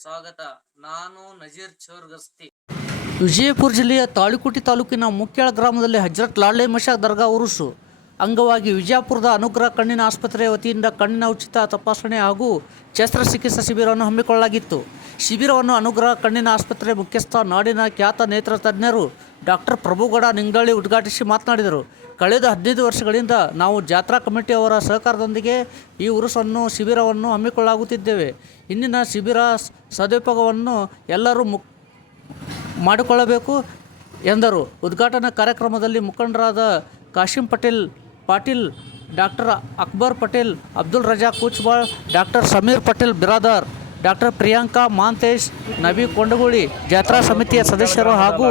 ಸ್ವಾಗತ. ನಾನು ನಜೀರ್ ಚೋರ್ಗಸ್ತಿ. ವಿಜಯಪುರ ಜಿಲ್ಲೆಯ ತಾಳಿಕೋಟೆ ತಾಲೂಕಿನ ಮುಖ್ಯಾಳ ಗ್ರಾಮದಲ್ಲಿ ಹಜರತ್ ಲಾಳೆ ಮಶಾ ದರ್ಗಾ ಉರುಸು. ಅಂಗವಾಗಿ ವಿಜಯಪುರದ ಅನುಗ್ರಹ ಕಣ್ಣಿನ ಆಸ್ಪತ್ರೆಯ ವತಿಯಿಂದ ಕಣ್ಣಿನ ಉಚಿತ ತಪಾಸಣೆ ಹಾಗೂ ಶಸ್ತ್ರಚಿಕಿತ್ಸಾ ಶಿಬಿರವನ್ನು ಹಮ್ಮಿಕೊಳ್ಳಲಾಗಿತ್ತು. ಶಿಬಿರವನ್ನು ಅನುಗ್ರಹ ಕಣ್ಣಿನ ಆಸ್ಪತ್ರೆ ಮುಖ್ಯಸ್ಥ ನಾಡಿನ ಖ್ಯಾತ ನೇತ್ರ ತಜ್ಞರು ಡಾಕ್ಟರ್ ಪ್ರಭುಗೌಡ ನಿಂಗಳಿ ಉದ್ಘಾಟಿಸಿ ಮಾತನಾಡಿದರು. ಕಳೆದ ಹದಿನೈದು ವರ್ಷಗಳಿಂದ ನಾವು ಜಾತ್ರಾ ಕಮಿಟಿಯವರ ಸಹಕಾರದೊಂದಿಗೆ ಈ ಉರುಸನ್ನು, ಶಿಬಿರವನ್ನು ಹಮ್ಮಿಕೊಳ್ಳಲಾಗುತ್ತಿದ್ದೇವೆ ಇಂದಿನ ಶಿಬಿರ ಸದುಪಯೋಗವನ್ನು ಎಲ್ಲರೂ ಮುಕ್ ಮಾಡಿಕೊಳ್ಳಬೇಕು ಎಂದರು. ಉದ್ಘಾಟನಾ ಕಾರ್ಯಕ್ರಮದಲ್ಲಿ ಮುಖಂಡರಾದ Kashim Patel, Patil, doctor Akbar Patel, Abdul Raza Kuchbal, doctor Sameer Patel Biradar doctor Priyanka Mantesh, Nabi Kondaguli, ಜಾತ್ರಾ ಸಮಿತಿಯ ಸದಸ್ಯರು ಹಾಗೂ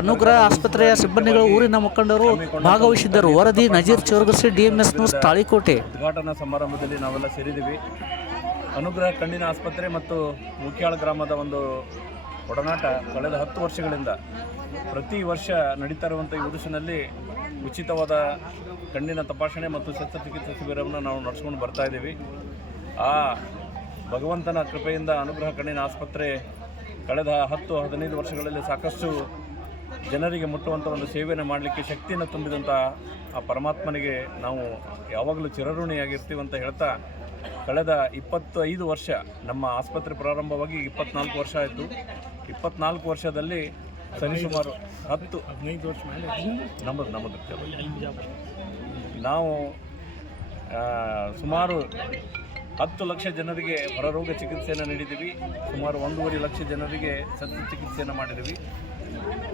ಅನುಗ್ರಹ ಆಸ್ಪತ್ರೆಯ ಸಿಬ್ಬಂದಿಗಳು, ಊರಿನ ಮುಖಂಡರು ಭಾಗವಹಿಸಿದ್ದರು. ವರದಿ ನಜೀರ್ ಚೌರ್ಗಸಿ, ಡಿಎಂಎಸ್ ನ್ಯೂಸ್, ತಾಳಿಕೋಟೆ. ಉದ್ಘಾಟನಾ ಸಮಾರಂಭದಲ್ಲಿ ನಾವೆಲ್ಲ ಸೇರಿದ್ದೀವಿ. ಅನುಗ್ರಹ ಕಣ್ಣಿನ ಆಸ್ಪತ್ರೆ ಮತ್ತು ಮುಖ್ಯಾಳ ಗ್ರಾಮದ ಒಂದು ಒಡನಾಟ ಕಳೆದ ಹತ್ತು ವರ್ಷಗಳಿಂದ ಪ್ರತಿ ವರ್ಷ ನಡೀತಾ ಇರುವಂಥ ಈ ಉರುಸಿನಲ್ಲಿ ಉಚಿತವಾದ ಕಣ್ಣಿನ ತಪಾಸಣೆ ಮತ್ತು ಶಸ್ತ್ರಚಿಕಿತ್ಸಾ ಶಿಬಿರವನ್ನು ನಾವು ನಡೆಸ್ಕೊಂಡು ಬರ್ತಾ ಇದ್ದೀವಿ. ಆ ಭಗವಂತನ ಕೃಪೆಯಿಂದ ಅನುಗ್ರಹ ಕಣ್ಣಿನ ಆಸ್ಪತ್ರೆ ಕಳೆದ ಹತ್ತು ಹದಿನೈದು ವರ್ಷಗಳಲ್ಲಿ ಸಾಕಷ್ಟು ಜನರಿಗೆ ಮುಟ್ಟುವಂಥ ಒಂದು ಸೇವೆಯನ್ನು ಮಾಡಲಿಕ್ಕೆ ಶಕ್ತಿಯನ್ನು ತುಂಬಿದಂಥ ಆ ಪರಮಾತ್ಮನಿಗೆ ನಾವು ಯಾವಾಗಲೂ ಚಿರಋಣಿಯಾಗಿರ್ತೀವಿ ಅಂತ ಹೇಳ್ತಾ ಕಳೆದ ಇಪ್ಪತ್ತೈದು ವರ್ಷ ನಮ್ಮ ಆಸ್ಪತ್ರೆ ಪ್ರಾರಂಭವಾಗಿ ಇಪ್ಪತ್ನಾಲ್ಕು ವರ್ಷ ಆಯಿತು. ಇಪ್ಪತ್ನಾಲ್ಕು ವರ್ಷದಲ್ಲಿ ಸರಿಸುಮಾರು ಹತ್ತು ಹದಿನೈದು ವರ್ಷ ನಮ್ಮದು ನಮ್ಮದು. ನಾವು ಸುಮಾರು ಹತ್ತು ಲಕ್ಷ ಜನರಿಗೆ ಹೊರರೋಗ ಚಿಕಿತ್ಸೆಯನ್ನು ನೀಡಿದ್ದೀವಿ. ಸುಮಾರು ಒಂದೂವರೆ ಲಕ್ಷ ಜನರಿಗೆ ಶಸ್ತ್ರಚಿಕಿತ್ಸೆಯನ್ನು ಮಾಡಿದ್ದೀವಿ.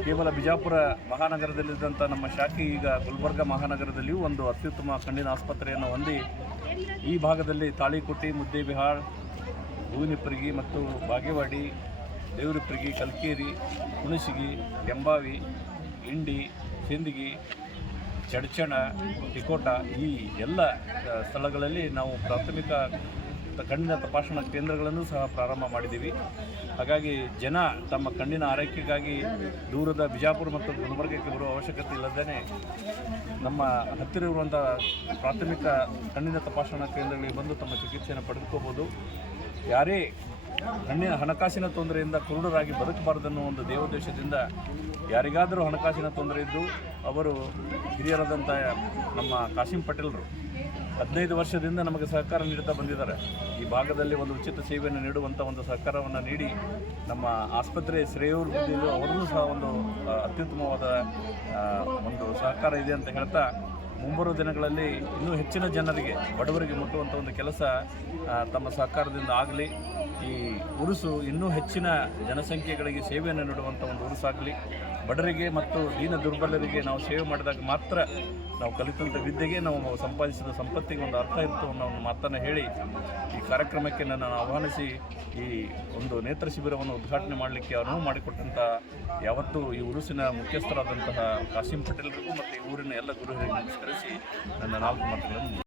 ಕೇವಲ ಬಿಜಾಪುರ ಮಹಾನಗರದಲ್ಲಿದ್ದಂಥ ನಮ್ಮ ಶಾಖೆ ಈಗ ಗುಲ್ಬರ್ಗ ಮಹಾನಗರದಲ್ಲಿಯೂ ಒಂದು ಅತ್ಯುತ್ತಮ ಕಣ್ಣಿನ ಆಸ್ಪತ್ರೆಯನ್ನು ಹೊಂದಿ ಈ ಭಾಗದಲ್ಲಿ ತಾಳಿಕೋಟೆ, ಮುದ್ದೇಬಿಹಾಳ್ ಹೂವಿನಿಪ್ಪರಿಗೆ ಮತ್ತು ಬಾಗೇವಾಡಿ ದೇವರಿಪ್ಪರಿಗೆ ಕಲ್ಕೇರಿ, ಹುಣಸಿಗಿ, ಕೆಂಬಾವಿ, ಇಂಡಿ, ಸಿಂದಗಿ ಚಡ್ಚಣ, ಟಿಕೋಟ ಈ ಎಲ್ಲ ಸ್ಥಳಗಳಲ್ಲಿ ನಾವು ಪ್ರಾಥಮಿಕ ಕಣ್ಣಿನ ತಪಾಸಣಾ ಕೇಂದ್ರಗಳನ್ನು ಸಹ ಪ್ರಾರಂಭ ಮಾಡಿದ್ದೀವಿ. ಹಾಗಾಗಿ ಜನ ತಮ್ಮ ಕಣ್ಣಿನ ಆರೈಕೆಗಾಗಿ ದೂರದ ಬಿಜಾಪುರ ಮತ್ತು ಗುಲ್ಬರ್ಗಕ್ಕೆ ಬರುವ ಅವಶ್ಯಕತೆ ಇಲ್ಲದೇ ನಮ್ಮ ಹತ್ತಿರ ಇರುವಂಥ ಪ್ರಾಥಮಿಕ ಕಣ್ಣಿನ ತಪಾಸಣಾ ಕೇಂದ್ರಗಳಿಗೆ ಬಂದು ತಮ್ಮ ಚಿಕಿತ್ಸೆಯನ್ನು ಪಡೆದುಕೋಬೋದು. ಯಾರೇ ಕಣ್ಣಿನ ಹಣಕಾಸಿನ ತೊಂದರೆಯಿಂದ ಕುರುಡರಾಗಿ ಬದುಕಬಾರದನ್ನೋ ಒಂದು ದೇವೋದ್ದೇಶದಿಂದ ಯಾರಿಗಾದರೂ ಹಣಕಾಸಿನ ತೊಂದರೆ ಇದ್ದು ಅವರು ಹಿರಿಯರಾದಂಥ ನಮ್ಮ ಕಾಶಿಂ ಪಟೇಲರು ಹದಿನೈದು ವರ್ಷದಿಂದ ನಮಗೆ ಸಹಕಾರ ನೀಡುತ್ತಾ ಬಂದಿದ್ದಾರೆ. ಈ ಭಾಗದಲ್ಲಿ ಒಂದು ಉಚಿತ ಸೇವೆಯನ್ನು ನೀಡುವಂಥ ಒಂದು ಸಹಕಾರವನ್ನು ನೀಡಿ ನಮ್ಮ ಆಸ್ಪತ್ರೆ ಶ್ರೇಯೋಭಿವೃದ್ಧಿಯಲ್ಲೂ ಅವರಲ್ಲೂ ಸಹ ಒಂದು ಅತ್ಯುತ್ತಮವಾದ ಒಂದು ಸಹಕಾರ ಇದೆ ಅಂತ ಹೇಳ್ತಾ ಮುಂಬರುವ ದಿನಗಳಲ್ಲಿ ಇನ್ನೂ ಹೆಚ್ಚಿನ ಜನರಿಗೆ, ಬಡವರಿಗೆ ಮುಟ್ಟುವಂಥ ಒಂದು ಕೆಲಸ ತಮ್ಮ ಸಹಕಾರದಿಂದ ಆಗಲಿ. ಈ ಉರುಸು ಇನ್ನೂ ಹೆಚ್ಚಿನ ಜನಸಂಖ್ಯೆಗಳಿಗೆ ಸೇವೆಯನ್ನು ನೀಡುವಂಥ ಒಂದು ಉರುಸಾಗಲಿ. ಬಡರಿಗೆ ಮತ್ತು ದೀನ ದುರ್ಬಲರಿಗೆ ನಾವು ಸೇವೆ ಮಾಡಿದಾಗ ಮಾತ್ರ ನಾವು ಕಲಿತಂಥ ವಿದ್ಯೆಗೆ ನಾವು ಸಂಪಾದಿಸಿದ ಸಂಪತ್ತಿಗೆ ಒಂದು ಅರ್ಥ ಇತ್ತು ಅನ್ನೋ ಒಂದು ಮಾತನ್ನು ಹೇಳಿ ಈ ಕಾರ್ಯಕ್ರಮಕ್ಕೆ ನನ್ನ ಆಹ್ವಾನಿಸಿ ಈ ಒಂದು ನೇತ್ರ ಶಿಬಿರವನ್ನು ಉದ್ಘಾಟನೆ ಮಾಡಲಿಕ್ಕೆ ಅನುವು ಮಾಡಿಕೊಟ್ಟಂಥ ಯಾವತ್ತೂ ಈ ಉರುಸಿನ ಮುಖ್ಯಸ್ಥರಾದಂತಹ ಕಾಸಿಂ ಪಟೇಲ್ರಿಗೂ ಮತ್ತು ಈ ಊರಿನ ಎಲ್ಲ ಗುರುಗಳಿಗೆ ನಮಸ್ಕರಿಸಿ ನನ್ನ ನಾಲ್ಕು ಮಾತುಗಳನ್ನು